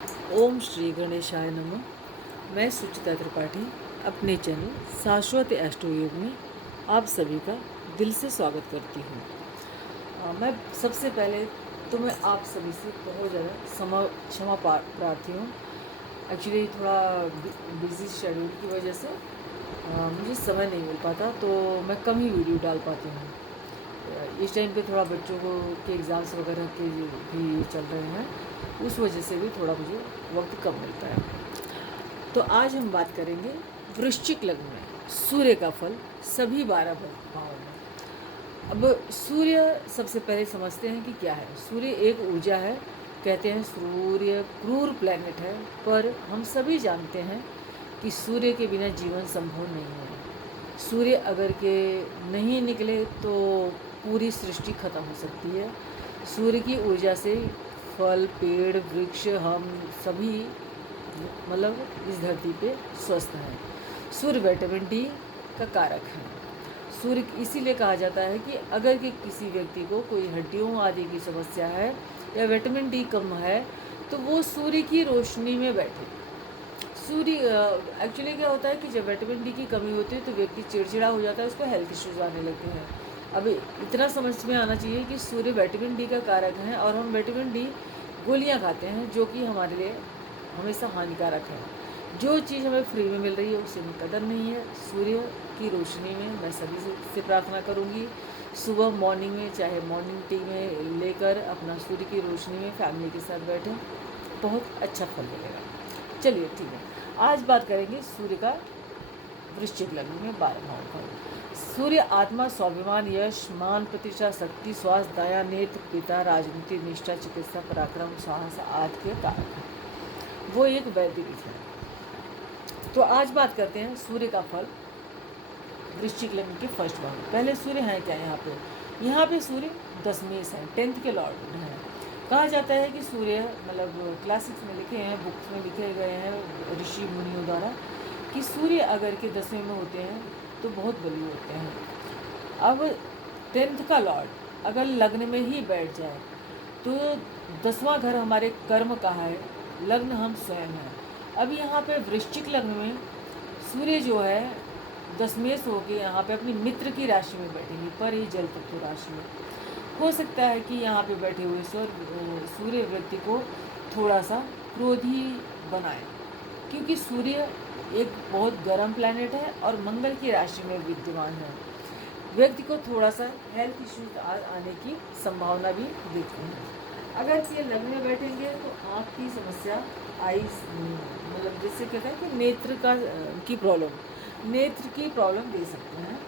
ओम श्री गणेशाय नमः। मैं सुचिता त्रिपाठी अपने चैनल शाश्वत एस्ट्रो योग में आप सभी का दिल से स्वागत करती हूँ। मैं सबसे पहले तो मैं आप सभी से बहुत ज़्यादा क्षमा प्रार्थी हूँ। एक्चुअली थोड़ा बिजी शेड्यूल की वजह से मुझे समय नहीं मिल पाता, तो मैं कम ही वीडियो डाल पाती हूँ। इस टाइम पे थोड़ा बच्चों को के एग्ज़ाम्स वगैरह के भी चल रहे हैं, उस वजह से भी थोड़ा मुझे वक्त कम मिलता है। तो आज हम बात करेंगे वृश्चिक लग्न में सूर्य का फल सभी 12 भावों में। अब सूर्य सबसे पहले समझते हैं कि क्या है। सूर्य एक ऊर्जा है। कहते हैं सूर्य क्रूर प्लैनेट है, पर हम सभी जानते हैं कि सूर्य के बिना जीवन संभव नहीं है। सूर्य अगर के नहीं निकले तो पूरी सृष्टि खत्म हो सकती है। सूर्य की ऊर्जा से फल, पेड़, वृक्ष, हम सभी मतलब इस धरती पे स्वस्थ हैं। सूर्य विटामिन डी का कारक है। सूर्य इसीलिए कहा जाता है कि अगर कि किसी व्यक्ति को कोई हड्डियों आदि की समस्या है या विटामिन डी कम है तो वो सूर्य की रोशनी में बैठे। सूर्य एक्चुअली क्या होता है कि जब विटामिन डी की कमी होती है तो व्यक्ति चिड़चिड़ा हो जाता है, उसको हेल्थ इश्यूज आने लगते हैं। अब इतना समझ में आना चाहिए कि सूर्य विटामिन डी का कारक है और हम विटामिन डी गोलियां खाते हैं, जो कि हमारे लिए हमेशा हानिकारक है। जो चीज़ हमें फ्री में मिल रही है उससे कदर नहीं है। सूर्य की रोशनी में मैं सभी से प्रार्थना करूंगी, सुबह मॉर्निंग में चाहे मॉर्निंग टी में लेकर अपना सूर्य की रोशनी में फैमिली के साथ बैठें, बहुत अच्छा फल मिलेगा। चलिए ठीक है, आज बात करेंगे सूर्य का वृश्चिक लग्न में 12 भाव का। सूर्य आत्मा, स्वाभिमान, यश, मान, प्रतिष्ठा, शक्ति, स्वास्थ्य, दया, नेत्र, पिता, राजनीति, निष्ठा, चिकित्सा, पराक्रम, साहस आदि के कारक है। वो एक वैदिक है। तो आज बात करते हैं सूर्य का फल वृश्चिक लग्न के फर्स्ट भाव में। पहले सूर्य है क्या यहाँ पे सूर्य दशमेश है, 10th के लॉर्ड हैं। कहा जाता है कि सूर्य मतलब क्लासिक्स में लिखे हैं, बुक्स में लिखे गए हैं ऋषि मुनियों द्वारा कि सूर्य अगर के 10वें में होते हैं तो बहुत बली होते हैं। अब 10th का लॉर्ड अगर लग्न में ही बैठ जाए तो 10वां घर हमारे कर्म का है, लग्न हम स्वयं हैं। अब यहाँ पे वृश्चिक लग्न में सूर्य जो है दशमेश होकर यहाँ पे अपनी मित्र की राशि में बैठेंगे, पर ये जल तत्व राशि में। हो सकता है कि यहाँ पे बैठे हुए सूर्य व्यक्ति को थोड़ा सा क्रोधी बनाए, क्योंकि सूर्य एक बहुत गर्म प्लैनेट है और मंगल की राशि में विद्यमान है। व्यक्ति को थोड़ा सा हेल्थ इश्यूज आने की संभावना भी देखते हैं। अगर ये लग्न में बैठेंगे तो आँख की समस्या, आईज मतलब जिससे कहते हैं कि नेत्र की प्रॉब्लम दे सकते हैं।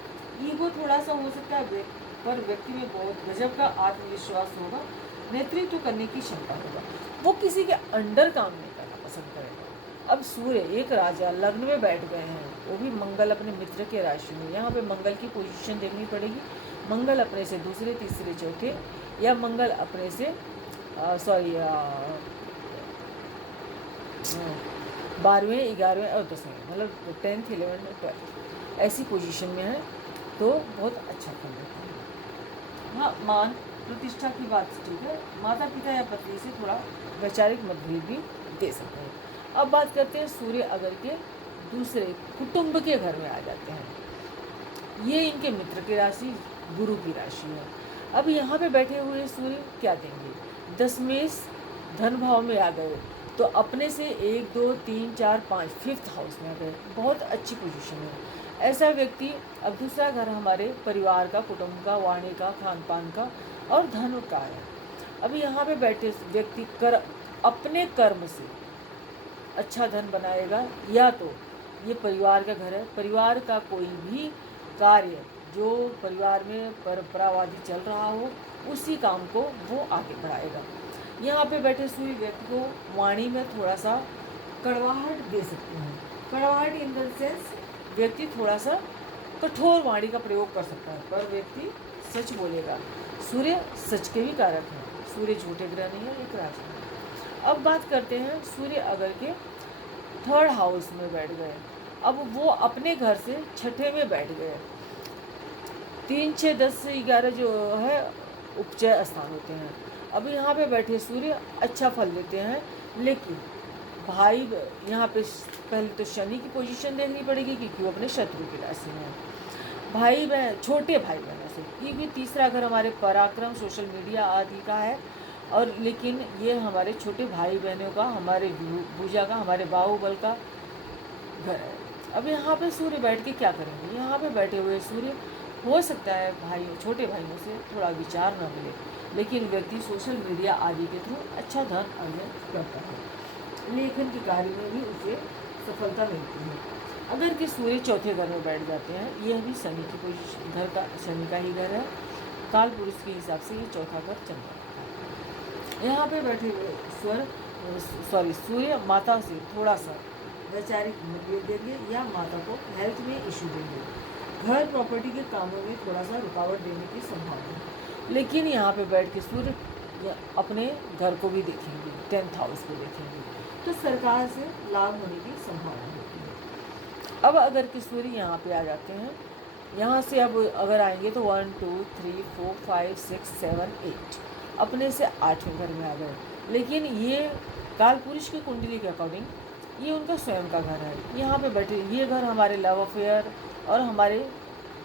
ईगो थोड़ा सा हो सकता है, पर व्यक्ति में बहुत गजब का आत्मविश्वास होगा, नेतृत्व करने की क्षमता होगा, वो किसी के अंडर काम नहीं करना पसंद करेगा। अब सूर्य एक राजा लग्न में बैठ गए हैं, वो भी मंगल अपने मित्र के राशि में। यहाँ पे मंगल की पोजीशन देखनी पड़ेगी। मंगल अपने से दूसरे, तीसरे, चौथे, या मंगल अपने से 12वें, 11वें और 10वें, मतलब 10th, 11th और 12th ऐसी पोजीशन में है तो बहुत अच्छा फल देता है। हाँ, मान प्रतिष्ठा की बात ठीक है, माता पिता या पत्नी से थोड़ा वैचारिक मतभेद भी दे सकते हैं। अब बात करते हैं सूर्य अगर के दूसरे कुटुंब के घर में आ जाते हैं। ये इनके मित्र की राशि, गुरु की राशि है। अब यहाँ पे बैठे हुए सूर्य क्या देंगे? दशमेश धन भाव में आ गए तो अपने से 1, 2, 3, 4, 5 5th हाउस में आ गए, बहुत अच्छी पोजीशन है। ऐसा व्यक्ति, अब दूसरा घर हमारे परिवार का, कुटुंब का, वाणी का, खान पान का और धन का है। अब यहाँ पे बैठे व्यक्ति अपने कर्म से अच्छा धन बनाएगा, या तो ये परिवार का घर है, परिवार का कोई भी कार्य जो परिवार में परंपरावादी चल रहा हो उसी काम को वो आगे बढ़ाएगा। यहाँ पे बैठे सूर्य व्यक्ति को वाणी में थोड़ा सा कड़वाहट दे सकते हैं। कड़वाहट इन द सेंस व्यक्ति थोड़ा सा कठोर वाणी का प्रयोग कर सकता है, पर व्यक्ति सच बोलेगा। सूर्य सच के भी कारक हैं, सूर्य झूठे ग्रह नहीं है, एक राशि है। अब बात करते हैं सूर्य अगर के 3rd हाउस में बैठ गए। अब वो अपने घर से 6ठे में बैठ गए। 3, 6, 10, 11 जो है उपचय स्थान होते हैं। अब यहाँ पे बैठे सूर्य अच्छा फल देते हैं, लेकिन भाई यहाँ पे पहले तो शनि की पोजीशन देखनी पड़ेगी क्योंकि वो अपने शत्रु की राशि में है। भाई बहन, छोटे भाई बहनों से, क्योंकि तीसरा घर हमारे पराक्रम, सोशल मीडिया आदि का है, और लेकिन ये हमारे छोटे भाई बहनों का, हमारे भूजा का, हमारे बाहुबल का घर है। अब यहाँ पे सूर्य बैठ के क्या करेंगे? यहाँ पे बैठे हुए सूर्य, हो सकता है भाइयों, छोटे भाइयों से थोड़ा विचार न मिले, लेकिन व्यक्ति सोशल मीडिया आदि के थ्रू अच्छा धन अर्जन करता है, लेखन के कार्य में भी उसे सफलता मिलती है। अगर कि सूर्य चौथे घर में बैठ जाते हैं, यह भी शनि की पोजीशन, घर का, शनि का ही घर है, काल पुरुष के हिसाब से ये चौथा घर चल जाता है। यहाँ पे बैठे हुए सूर्य माता से थोड़ा सा वैचारिक मतभेद देंगे या माता को हेल्थ में इशू देंगे, घर प्रॉपर्टी के कामों में थोड़ा सा रुकावट देने की संभावना है। लेकिन यहाँ पे बैठ के सूर्य अपने घर को भी देखेंगे, 10th हाउस को देखेंगे, तो सरकार से लाभ होने की संभावना होती है। अब अगर कि सूर्य यहाँ पे आ जाते हैं, यहाँ से अब अगर आएंगे तो 1 2 3 4 5 6 7 8 अपने से 8वें घर में आ गए। लेकिन ये काल पुरुष की कुंडली के अकॉर्डिंग ये उनका स्वयं का घर है। यहाँ पे बैठे, ये घर हमारे लव अफेयर और हमारे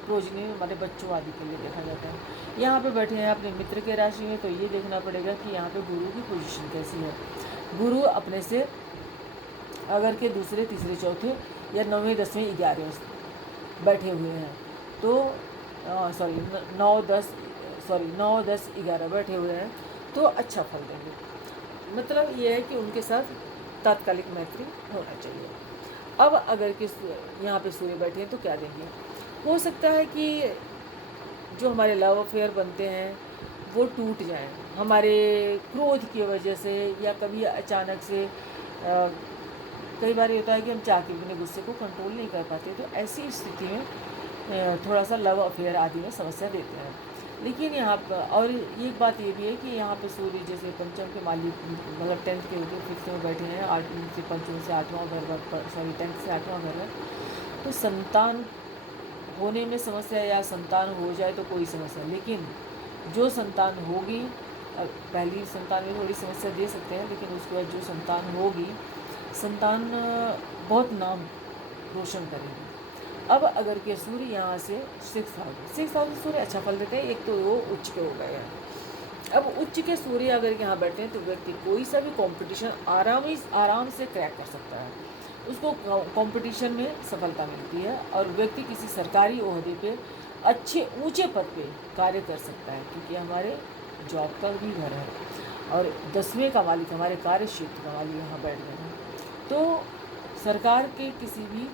प्रोजनी, हमारे बच्चों आदि के लिए देखा जाता है। यहाँ पे बैठे हैं अपने मित्र के राशि में, तो ये देखना पड़ेगा कि यहाँ पे गुरु की पोजीशन कैसी है। गुरु अपने से अगर के दूसरे, तीसरे, चौथे या 9वें, 10वें, 11वें बैठे हुए हैं, तो 9 10 11 बैठे हुए हैं, तो अच्छा फल देंगे। मतलब ये है कि उनके साथ तात्कालिक मैत्री होना चाहिए। अब अगर कि यहाँ पे सूर्य बैठे हैं तो क्या देंगे? हो सकता है कि जो हमारे लव अफेयर बनते हैं वो टूट जाएं, हमारे क्रोध की वजह से, या कभी अचानक से कई बार ये होता है कि हम चाह के भी अपने गुस्से को कंट्रोल नहीं कर पाते, तो ऐसी स्थिति में थोड़ा सा लव अफेयर आदि में समस्या देते हैं। लेकिन यहाँ पर और एक बात ये भी है कि यहाँ पे सूर्य जैसे पंचम के मालिक, मतलब 10th के होते 5th में बैठे हैं, 8वें से पंचम से 8वां घर, 10th से 8वां घर है, तो संतान होने में समस्या, या संतान हो जाए तो कोई समस्या, लेकिन जो संतान होगी, पहली संतान में थोड़ी समस्या दे सकते हैं, लेकिन उसके बाद जो संतान होगी, संतान बहुत नाम रोशन करेगी। अब अगर के सूर्य यहाँ से 6th हाउस सूर्य अच्छा फल देते हैं, एक तो वो उच्च के हो गए हैं। अब उच्च के सूर्य अगर यहाँ बैठते हैं तो व्यक्ति कोई सा भी कंपटीशन आराम से क्रैक कर सकता है, उसको कंपटीशन में सफलता मिलती है, और व्यक्ति किसी सरकारी ओहदे पे अच्छे ऊंचे पद पे कार्य कर सकता है, क्योंकि हमारे जॉब का भी घर है, और 10वें का मालिक हमारे कार्य क्षेत्र का मालिक यहाँ बैठ गए हैं, तो सरकार के किसी भी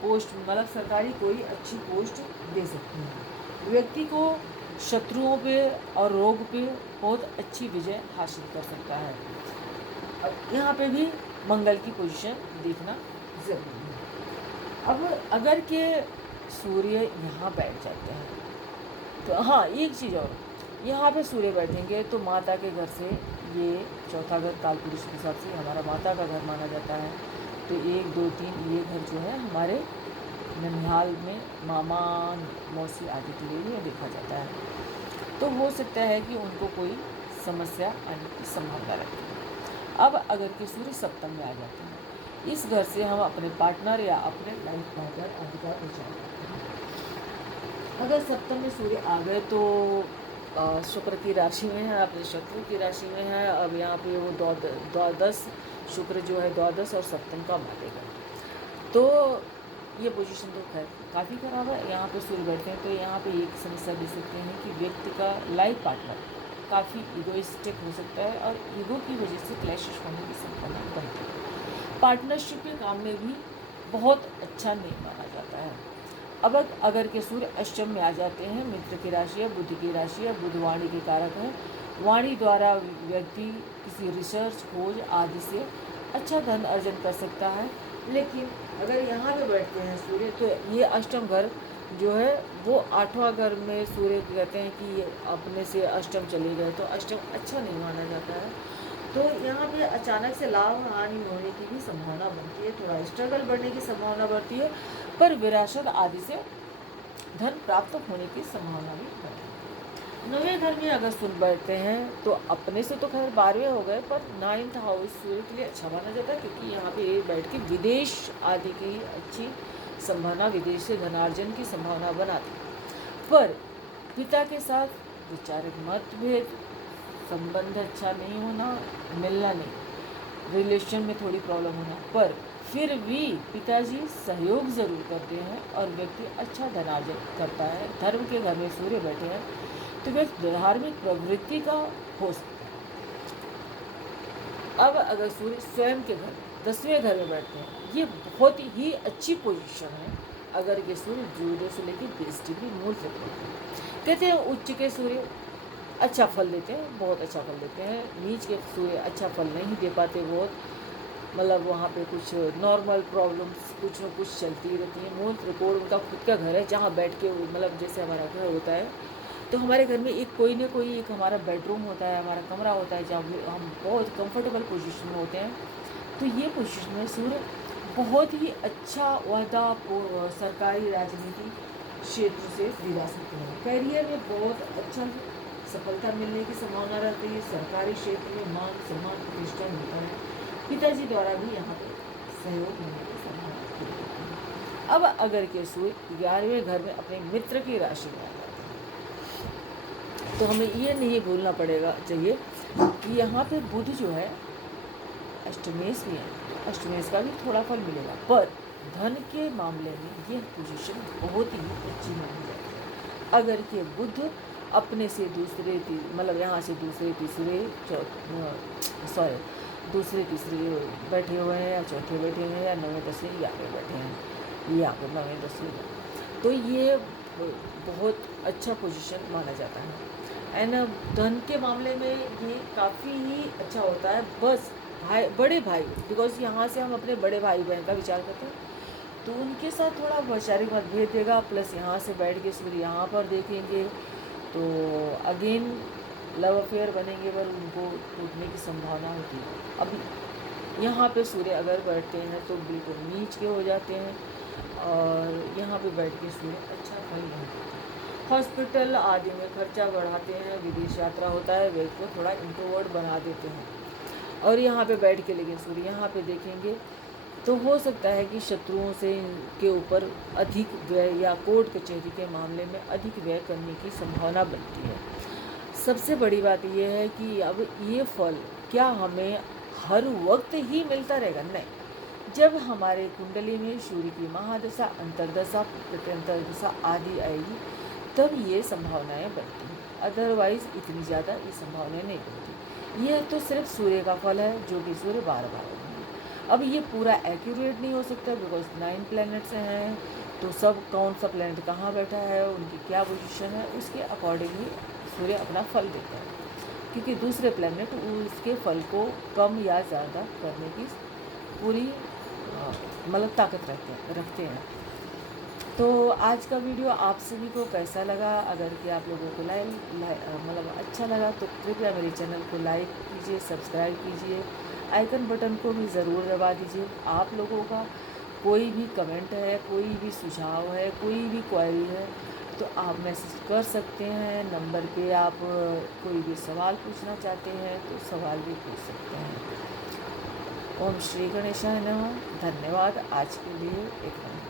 पोस्ट, मतलब सरकारी कोई अच्छी पोस्ट दे सकती है। व्यक्ति को शत्रुओं पे और रोग पे बहुत अच्छी विजय हासिल कर सकता है। अब यहाँ पे भी मंगल की पोजीशन देखना ज़रूरी है। अब अगर के सूर्य यहाँ बैठ जाते हैं तो हाँ, एक चीज़ और, यहाँ पे सूर्य बैठेंगे तो माता के घर से, ये चौथा घर काल पुरुष के हिसाब से हमारा माता का घर माना जाता है, तो 1 2 3 ये घर जो है हमारे ननिहाल में मामा मौसी आदि के लिए भी देखा जाता है, तो हो सकता है कि उनको कोई समस्या आने की संभावना रहती है। अब अगर के सूर्य सप्तम में आ जाते हैं, इस घर से हम अपने पार्टनर या अपने लाइफ पार्टनर आदि का विचार करते हैं। अगर सप्तम में सूर्य आ गए तो शुक्र की राशि में है, अपने शत्रु की राशि में है। अब यहाँ पे वो द्वादश शुक्र जो है द्वादश और सप्तम का मानेगा, तो ये पोजीशन तो खैर काफ़ी खराब है। यहाँ पे सूर्य बैठते हैं तो यहाँ पे एक समस्या दे सकते हैं कि व्यक्ति का लाइफ पार्टनर काफ़ी ईगोइस्टिक हो सकता है, और ईगो की वजह से क्लैशेस होने की संभावना बनती है। पार्टनरशिप के काम में भी बहुत अच्छा नहीं माना जाता है। अब अगर के सूर्य अष्टम में आ जाते हैं, मित्र की राशि है, बुद्ध की राशि है, बुध वाणी के कारक है, वाणी द्वारा व्यक्ति किसी रिसर्च, खोज आदि से अच्छा धन अर्जन कर सकता है। लेकिन अगर यहाँ पे बैठते हैं सूर्य, तो ये अष्टम घर जो है वो 8वां घर में सूर्य कहते हैं कि ये अपने से अष्टम चले गए, तो अष्टम अच्छा नहीं माना जाता है, तो यहाँ पे अचानक से लाभ हानि होने की भी संभावना बनती है, थोड़ा स्ट्रगल बढ़ने की संभावना बढ़ती है, पर विरासत आदि से धन प्राप्त होने की संभावना भी बढ़ती है। नवे घर में अगर सूर्य बैठते हैं तो अपने से तो खैर 12वें हो गए, पर 9th हाउस सूर्य के लिए अच्छा माना जाता है, क्योंकि यहाँ पे बैठ के विदेश आदि की अच्छी संभावना, विदेश से धनार्जन की संभावना बनाती है। पर पिता के साथ वैचारिक मतभेद, संबंध अच्छा नहीं होना, मिलना नहीं, रिलेशन में थोड़ी प्रॉब्लम होना, पर फिर भी पिताजी सहयोग ज़रूर करते हैं और व्यक्ति अच्छा धनार्जन करता है। धर्म के घर में सूर्य बैठे हैं तो वह धार्मिक प्रवृत्ति का हो सकता है। अब अगर सूर्य स्वयं के घर 10वें घर में बैठते हैं, ये बहुत ही अच्छी पोजीशन है। अगर ये सूर्य ज्योदय से लेकर 20 डिग्री मूल से कहते हैं, उच्च के सूर्य अच्छा फल देते हैं, बहुत अच्छा फल देते हैं। नीच के सूर्य अच्छा फल नहीं दे पाते, बहुत मतलब वहाँ पे कुछ नॉर्मल प्रॉब्लम्स कुछ न कुछ चलती रहती हैं। मूल त्रिकोण उनका खुद का घर है, जहाँ बैठ के मतलब जैसे हमारा घर होता है, तो हमारे घर में एक कोई ना कोई एक हमारा बेडरूम होता है, हमारा कमरा होता है, जहाँ हम बहुत कंफर्टेबल पोजीशन में होते हैं। तो ये पोजीशन में सूर्य बहुत ही अच्छा ओहदा सरकारी राजनीति क्षेत्र से दिला सकते हैं। करियर में बहुत अच्छा सफलता मिलने की संभावना रहती है। सरकारी क्षेत्र में मान सम्मान प्रतिष्ठा मिलता है। पिताजी द्वारा भी यहाँ पे सहयोग मिलने की संभावना रहती है। अब अगर के सूर्य 11वें घर में अपने मित्र की राशि में आ जाते हैं, तो हमें ये नहीं भूलना पड़ेगा चाहिए कि यहाँ पे बुध जो है अष्टमेश में है, अष्टमेश का भी थोड़ा फल मिलेगा, पर धन के मामले में ये पोजीशन बहुत ही अच्छी मानी जाती है। अगर के बुध अपने से दूसरे मतलब यहाँ से दूसरे तीसरे दूसरे तीसरे बैठे हुए हैं, या चौथे बैठे हुए हैं, या 9वें 10वें यहाँ पे बैठे हैं, यहाँ पे 9वें 10वें, तो ये बहुत अच्छा पोजीशन माना जाता है। एंड धन के मामले में ये काफ़ी ही अच्छा होता है। बस बड़े भाई, बिकॉज यहाँ से हम अपने बड़े भाई बहन का विचार करते हैं, तो उनके साथ थोड़ा वैचारिक मतभेद देगा। प्लस यहाँ से बैठ के सूर्य यहाँ पर देखेंगे तो अगेन लव अफेयर बनेंगे, पर उनको टूटने की संभावना होती है। अब यहाँ पे सूर्य अगर बैठते हैं तो बिल्कुल नीच के हो जाते हैं, और यहाँ पे बैठ के सूर्य अच्छा फल नहीं देते। हॉस्पिटल आदि में खर्चा बढ़ाते हैं, विदेश यात्रा होता है, व्यक्ति को थोड़ा इंट्रोवर्ट बना देते हैं। और यहाँ पे बैठ के लेकिन सूर्य यहाँ पे देखेंगे तो हो सकता है कि शत्रुओं से के ऊपर अधिक व्यय, या कोर्ट कचहरी के मामले में अधिक व्यय करने की संभावना बनती है। सबसे बड़ी बात यह है कि अब ये फल क्या हमें हर वक्त ही मिलता रहेगा? नहीं। जब हमारे कुंडली में सूर्य की महादशा, अंतर्दशा, प्रत्यंतरदशा आदि आएगी, तब ये संभावनाएं बनती हैं। अदरवाइज इतनी ज़्यादा ये संभावनाएं नहीं बनती। यह तो सिर्फ सूर्य का फल है, जो कि सूर्य 12 अब ये पूरा एक्यूरेट नहीं हो सकता, बिकॉज 9 प्लैनेट्स हैं, तो सब कौन सा प्लैनेट कहाँ बैठा है, उनकी क्या पोजीशन है, उसके अकॉर्डिंग ही सूर्य अपना फल देता है। क्योंकि दूसरे प्लैनेट उसके फल को कम या ज़्यादा करने की पूरी मतलब ताकत रखते हैं। तो आज का वीडियो आप सभी को कैसा लगा? अगर कि आप लोगों को मतलब अच्छा लगा तो कृपया मेरे चैनल को लाइक कीजिए, सब्सक्राइब कीजिए, आइकन बटन को भी ज़रूर दबा दीजिए। आप लोगों का कोई भी कमेंट है, कोई भी सुझाव है, कोई भी क्वेरी है, तो आप मैसेज कर सकते हैं नंबर पे। आप कोई भी सवाल पूछना चाहते हैं तो सवाल भी पूछ सकते हैं। ओम श्री गणेशाय नमः। धन्यवाद। आज के लिए इतना।